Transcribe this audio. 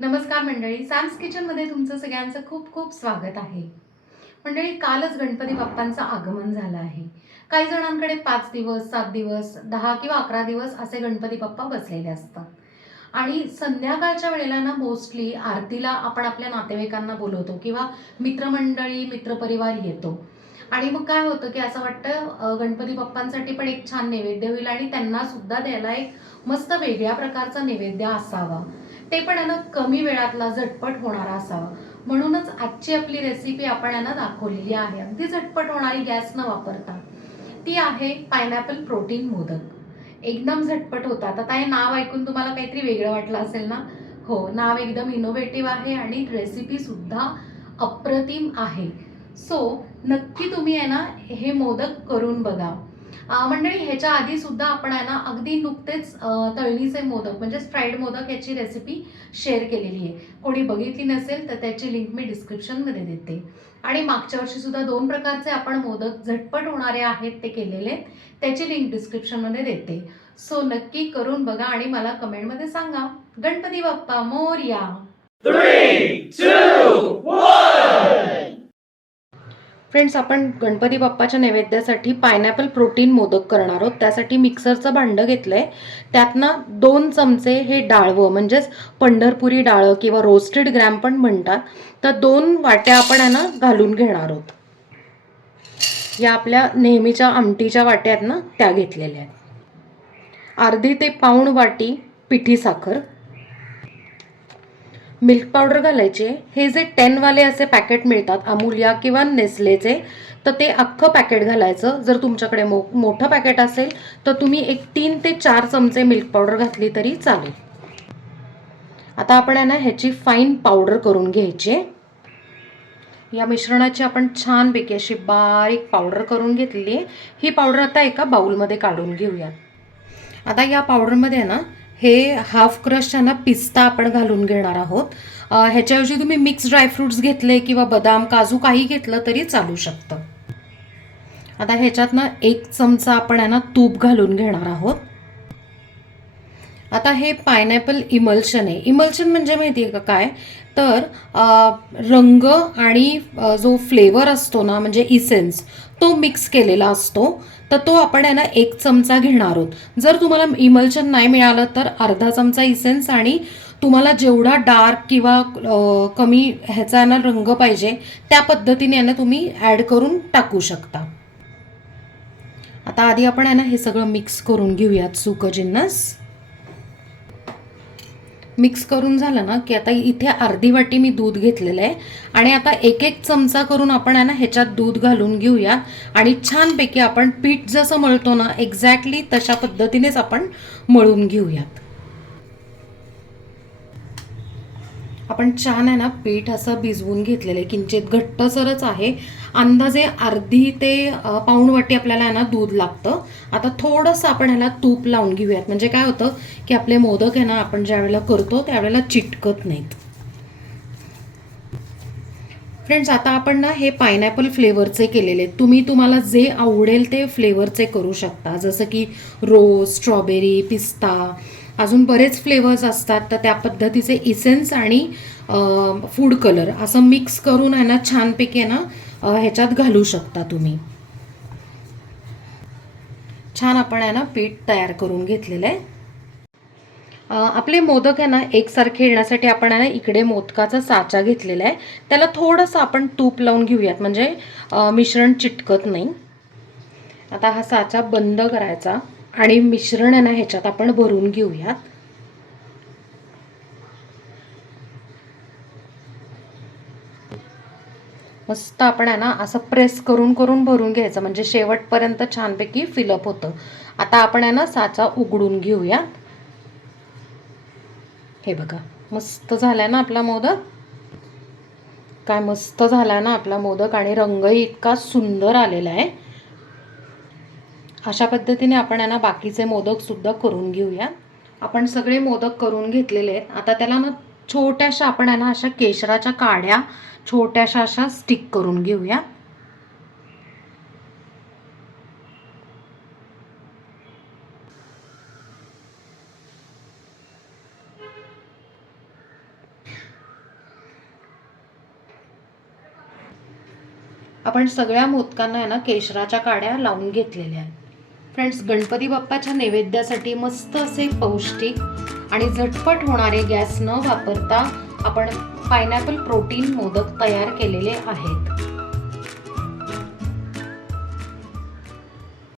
नमस्कार मंडळी, सॅम्स किचनमध्ये तुमचं सगळ्यांचं खूप खूप स्वागत आहे. मंडळी, कालच गणपती बाप्पांचं आगमन झालं आहे. काही जणांकडे 5 दिवस, 7 दिवस, 10 किंवा 11 दिवस असे गणपती बाप्पा बसलेले असतात. आणि संध्याकाळच्या वेळेला ना मोस्टली आरतीला आपण आपल्या नातेवाईकांना बोलवतो किंवा मित्रमंडळी, मित्रपरिवार येतो. आणि मग काय होतं की असं वाटतं गणपती बाप्पांसाठी पण एक छान नैवेद्य होईल आणि त्यांना सुद्धा द्यायला एक मस्त वेगळ्या प्रकारचा नैवेद्य असावा. ते पण आहे ना कमी वेळातला झटपट होणारा असावा. म्हणूनच आजची आपली रेसिपी आपण यांना दाखवलेली आहे, अगदी झटपट होणारी, गॅस न वापरता. ती आहे पायनॅपल प्रोटीन मोदक. एकदम झटपट होतात. आता हे नाव ऐकून तुम्हाला काहीतरी वेगळं वाटलं असेल ना? हो, नाव एकदम इनोव्हेटिव्ह आहे आणि रेसिपी सुद्धा अप्रतिम आहे. सो नक्की तुम्ही आहे ना हे मोदक करून बघा. मंडळी, ह्याच्या आधी सुद्धा आपण आहे ना अगदी नुकतेच तळणीचे मोदक म्हणजे फ्राईड मोदक याची रेसिपी शेअर केलेली आहे. कोणी बघितली नसेल तर त्याची लिंक मी डिस्क्रिप्शनमध्ये देते. आणि मागच्या वर्षी सुद्धा 2 प्रकारचे आपण मोदक झटपट होणारे आहेत ते केलेले, त्याची लिंक डिस्क्रिप्शनमध्ये देते. सो नक्की करून बघा आणि मला कमेंटमध्ये सांगा. गणपती बाप्पा मोरया. 3, 2, 1. फ्रेंड्स, आपण गणपती बाप्पाच्या नैवेद्यासाठी पायनॅपल प्रोटीन मोदक करणार आहोत. त्यासाठी मिक्सरचं भांडं घेतलंय. त्यातनं 2 चमचे हे डाळवं म्हणजेच पंढरपुरी डाळं किंवा रोस्टेड ग्रॅम पण म्हणतात, तर 2 वाट्या आपण आहे ना घालून घेणार आहोत. या आपल्या नेहमीच्या आमटीच्या वाट्या आहेत ना, त्या घेतलेल्या आहेत. अर्धी ते पाऊण वाटी पिठी साखर, मिल्क पावडर घालायचे. हे जे 10 वाले असे पॅकेट मिळतात अमूल्या किंवा नेस्लेचे, तर ते अख्खं पॅकेट घालायचं. जर तुमच्याकडे मोठं पॅकेट असेल तर तुम्ही एक 3 ते 4 चमचे मिल्क पावडर घातली तरी चालेल. आता आपण आहे ना ह्याची फाईन पावडर करून घ्यायची. या मिश्रणाची आपण छानपैकी अशी बारीक पावडर करून घेतलेली आहे. ही पावडर आता एका बाउलमध्ये काढून घेऊया. आता या पावडरमध्ये आहे ना हे हाफ क्रश आहे ना पिस्ता आपण घालून घेणार आहोत. ह्याच्याऐवजी तुम्ही मिक्स ड्रायफ्रुट्स घेतले किंवा बदाम, काजू काही घेतलं तरी चालू शकतं. आता ह्याच्यात ना 1 चमचा आपण आहे ना तूप घालून घेणार आहोत. आता हे पायनॅपल इमल्शन आहे. इमल्शन म्हणजे माहिती आहे का काय? तर रंग आणि जो फ्लेवर असतो ना म्हणजे इसेन्स, तो मिक्स केलेला असतो. तर तो आपण आहे ना 1 चमचा घेणार आहोत. जर तुम्हाला इमल्शन नाही मिळालं तर अर्धा चमचा इसेन्स आणि तुम्हाला जेवढा डार्क किंवा कमी ह्याचा ना रंग पाहिजे त्या पद्धतीने ना तुम्ही ॲड करून टाकू शकता. आता आधी आपण आहे ना हे सगळं मिक्स करून घेऊयात सुकं जिन्नस. मिक्स करून झालं ना की आता इथे अर्धी वाटी मी दूध घेतलेलं आहे आणि आता 1-1 चमचा करून आपण आहे ना ह्याच्यात दूध घालून घेऊया आणि छानपैकी आपण पीठ जसं मळतो ना एक्झॅक्टली तशा पद्धतीनेच आपण मळून घेऊयात. आपण छान आहे ना पीठ असं भिजवून घेतलेलं आहे. किंचित घट्टसरच आहे. अंदाजे अर्धी ते पाऊण वाटी आपल्याला आहे ना दूध लागतं. आता थोडंसं आपण ह्याला तूप लावून घेऊयात. म्हणजे काय होतं की आपले मोदक आहे ना आपण ज्या वेळेला करतो त्यावेळेला चिटकत नाहीत. फ्रेंड्स, आता आपण ना हे पायनॅपल फ्लेवरचे केलेले आहेत. तुम्हाला जे आवडेल ते फ्लेवरचे करू शकता. जसं की रोज, स्ट्रॉबेरी, पिस्ता, अजून बरेच फ्लेवर्स असतात. तर त्या पद्धतीचे इसेन्स आणि फूड कलर असं मिक्स करून आहे ना छानपैकी आहे ना ह्याच्यात घालू शकता तुम्ही. छान आपण आहे ना पीठ तयार करून घेतलेलं आहे. आपले मोदक आहे ना एकसारखे येण्यासाठी आपण आहे ना इकडे मोदकाचा साचा घेतलेला आहे. त्याला थोडंसं आपण तूप लावून घेऊयात म्हणजे मिश्रण चिटकत नाही. आता हा साचा बंद करायचा आणि मिश्रण आहे ना ह्याच्यात आपण भरून घेऊयात. मस्त आपण आहे ना असं प्रेस करून करून भरून घ्यायचं म्हणजे शेवटपर्यंत छानपैकी फिलअप होतं. आता आपण आहे ना साचा उघडून घेऊया. हे बघा, मस्त झालाय ना आपला मोदक. काय मस्त झाला ना आपला मोदक आणि रंगही इतका सुंदर आलेला आहे. अशा पद्धतीने आपण आहे ना बाकीचे मोदक सुद्धा करून घेऊया. आपण सगळे मोदक करून घेतलेले आहेत. आता त्याला ना छोट्याशा आपण आहे ना अशा केशराच्या काड्या छोट्याशा अशा स्टिक करून घेऊया. आपण सगळ्या मोदकांना आहे ना केशराच्या काड्या लावून घेतलेल्या आहेत. फ्रेंड्स, गणपती बाप्पाच्या नैवेद्यासाठी मस्त असे पौष्टिक आणि झटपट होणारे गॅस न वापरता आपण पायनॅपल प्रोटीन मोदक तयार केलेले आहेत.